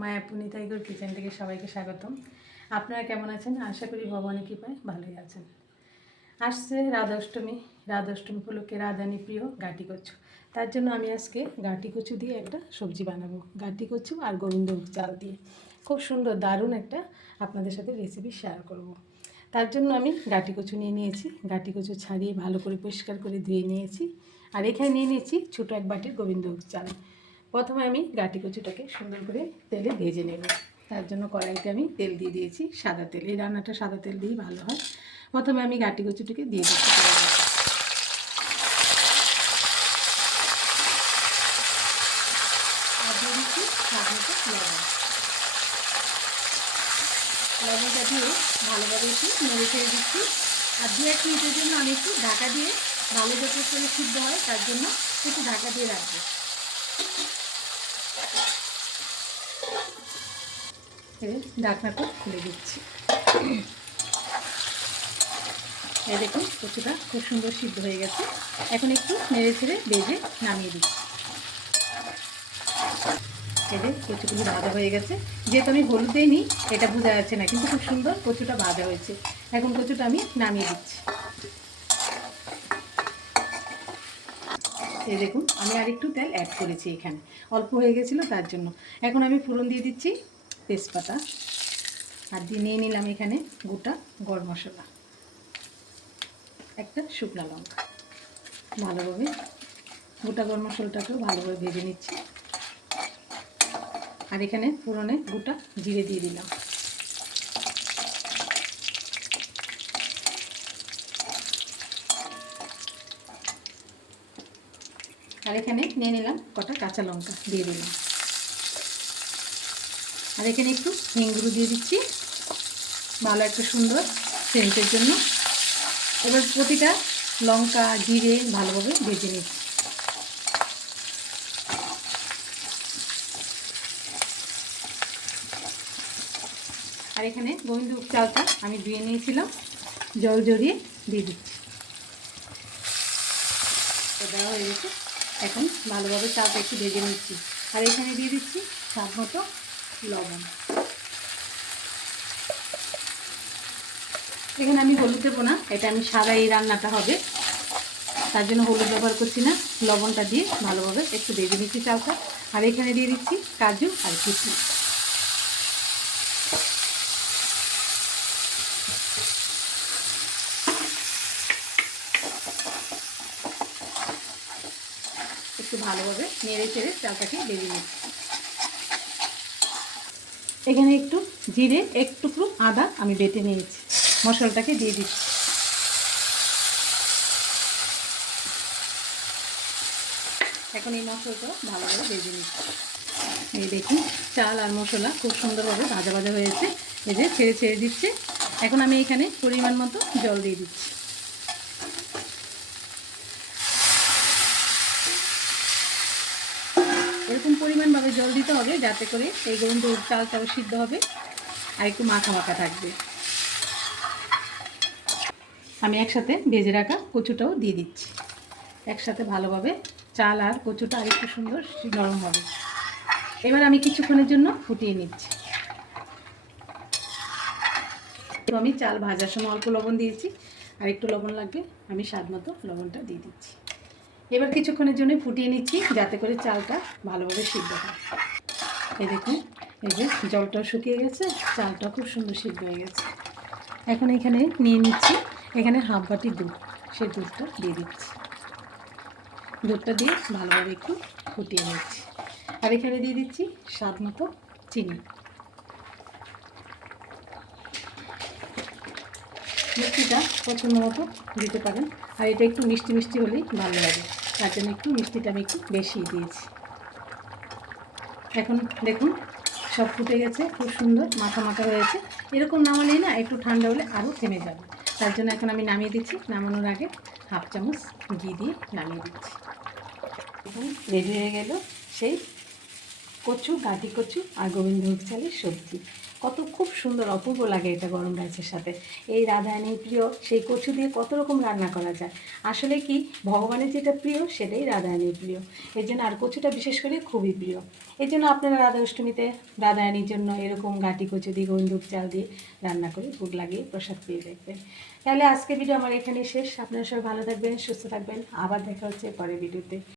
মায়াপুনি tiger kitchen থেকে সবাইকে স্বাগতম। আপনারা কেমন আছেন? আশা করি ভগবানের কৃপায় ভালোই আছেন। আসছে রাধা অষ্টমী উপলক্ষে রাধানী প্রিয় গাঁটি কচু। তার জন্য আমি আজকে গাঁটি কচু দিয়ে একটা সবজি বানাবো। গাঁটি কচু আর গোবিন্দভোগ চাল দিয়ে খুব সুন্দর দারুণ একটা আপনাদের সাথে রেসিপি শেয়ার করব। তার জন্য আমি গাঁটি কচু নিয়ে নিয়েছি। গাঁটি কচু ছাড়িয়ে ভালো করে পরিষ্কার করে ধুয়ে নিয়েছি। আর এখানে নিয়ে নিয়েছি ছোটো এক বাটির গোবিন্দভোগ চাল। প্রথমে আমি গাঁটি কচুটাকে সুন্দর করে তেলে ভেজে নেব। তার জন্য কড়াইতে আমি তেল দিয়ে দিয়েছি, সাদা তেল। এই রান্নাটা সাদা তেল দিয়েই ভালো হয়। প্রথমে আমি গাঁটি কচুটাকে দিয়ে দিচ্ছি। আর দিয়ে দিচ্ছি স্বাদ মতো লবণ। লবণটা দিয়ে ভালোভাবে একটু নেড়ে ছেড়ে দিচ্ছি। আর 1 মিনিটের জন্য আমি একটু ঢাকা দিয়ে ভালো যাতে করে সিদ্ধ হয় তার জন্য একটু ঢাকা দিয়ে রাখবো। ঢাকনাটা খুলে দিচ্ছি। এই দেখুন কচুটা খুব সুন্দর সিদ্ধ হয়ে গেছে। এখন একটু নেড়ে ছেড়ে ভেজে নামিয়ে দিচ্ছি। এই যে কচুগুলো ভাজা হয়ে গেছে। যেহেতু আমি হলুদ দিইনি এটা বোঝা যাচ্ছে না, কিন্তু খুব সুন্দর কচুটা ভাজা হয়েছে। এখন কচুটা আমি নামিয়ে দিচ্ছি। এই দেখুন আমি আর একটু তেল অ্যাড করেছি, এখানে অল্প হয়ে গেছিলো তার জন্য। এখন আমি ফোড়ন দিয়ে দিচ্ছি তেজপাতা, আর দিয়ে নিয়ে নিলাম এখানে গোটা গরম মশলা, একটা শুকনো লঙ্কা। ভালোভাবে গোটা গরম মশলাটাকেও ভালোভাবে ভেজে নিচ্ছি। আর এখানে ফোড়নে গোটা জিরে দিয়ে দিলাম। আর এখানে নিয়ে নিলাম কটা কাঁচা লঙ্কা দিয়ে দিলাম। আর এখানে একটু হিংগুড়ো দিয়ে দিচ্ছি ভালো একটা সুন্দর সেন্টের জন্য। এবার প্রতিটা লঙ্কা জিরে ভালোভাবে ভেজে নিচ্ছি। আর এখানে গোবিন্দভোগ চালটা আমি ধুয়ে নিয়েছিলাম, জল জড়িয়ে দিয়ে দিচ্ছি। দেওয়া হয়ে গেছে। এখন ভালোভাবে চালটা একটু ভেজে নিচ্ছি। আর এখানে দিয়ে দিচ্ছি স্বাদ মতো লবণ। এখানে আমি হলুদ দেবো না, এটা আমি সাদা এই রান্নাটা হবে, তার জন্য হলুদ ব্যবহার করছি না। লবণটা দিয়ে ভালোভাবে একটু ভেজে নিচ্ছি চালটা। আর এখানে দিয়ে দিচ্ছি কাজু আর কিশমিশ। একটু ভালোভাবে নেড়ে চেড়ে চালটাকে ভেজে নিচ্ছি। এখানে একটু জিরে, এক টুকরো আদা আমি বেটে নিয়েছি, মশলাটাকে দিয়ে দিচ্ছি। এখন এই মশলাটা ভালোভাবে ভেজে নিচ্ছি। এই দেখুন চাল আর মশলা খুব সুন্দরভাবে ভাজা ভাজা হয়েছে। এই যে ছেড়ে ছেড়ে দিচ্ছে। এখন আমি এখানে পরিমাণ মতো জল দিয়ে দিচ্ছি। এরকম পরিমাণভাবে জল দিতে হবে যাতে করে এই গোবিন্দভোগ চালটাও সিদ্ধ হবে আর একটু মাখা মাখা থাকবে। আমি একসাথে ভেজে রাখা কচুটাও দিয়ে দিচ্ছি। একসাথে ভালোভাবে চাল আর কচুটা আর একটু সুন্দর নরম হবে। এবার আমি কিছুক্ষণের জন্য ফুটিয়ে নিচ্ছি। তো আমি চাল ভাজার সময় অল্প লবণ দিয়েছি, আর একটু লবণ লাগবে, আমি স্বাদ মতো লবণটা দিয়ে দিচ্ছি। এবার কিছুক্ষণের জন্য ফুটিয়ে নিচ্ছি যাতে করে চালটা ভালোভাবে সিদ্ধ হয়। এই দেখুন এই যে জলটাও শুকিয়ে গেছে, চালটাও খুব সুন্দর সিদ্ধ হয়ে গেছে। এখন এখানে নিয়ে নিচ্ছি এখানে হাফ বাটি দুধ, সেই দুধটা দিয়ে দিচ্ছি। দুধটা দিয়ে ভালোভাবে একটু ফুটিয়ে নিচ্ছি। আর এখানে দিয়ে দিচ্ছি স্বাদ মতো চিনি। মিষ্টিটা পছন্দ মতো দিতে পারেন, আর এটা একটু মিষ্টি মিষ্টি হলেই ভালো লাগে, তার জন্য একটু মিষ্টিটা আমি একটু বেশি দিয়েছি। এখন দেখুন সব ফুটে গেছে, খুব সুন্দর মাখা মাখা হয়েছে। এরকম নামালেই না একটু ঠান্ডা হলে আরও থেমে যাবে, তার জন্য এখন আমি নামিয়ে দিচ্ছি। নামানোর আগে হাফ চামচ ঘি দিয়ে নামিয়ে দিচ্ছি। এখন রেডি হয়ে গেল সেই কচু, গাঁটি কচু আর গোবিন্দভোগ চালের সবজি। কত খুব সুন্দর অপূর্ব লাগে এটা গরম রাইসের সাথে। এই রাধারানীর প্রিয় সেই কচু দিয়ে কত রকম রান্না করা যায়। আসলে কি ভগবানের যেটা প্রিয় সেটাই রাধারানীর প্রিয়, এই জন্য আর কচুটা বিশেষ করে খুবই প্রিয়। এই জন্য আপনারা রাধা অষ্টমীতে রাধারানীর জন্য এরকম গাঁটি কচু দিয়ে গোবিন্দভোগ চাল দিয়ে রান্না করে ভোগ লাগিয়ে প্রসাদ পেয়ে দেখবেন। তাহলে আজকে ভিডিও আমার এখানেই শেষ। আপনারা সবাই ভালো থাকবেন, সুস্থ থাকবেন, আবার দেখা হচ্ছে পরের ভিডিওতে।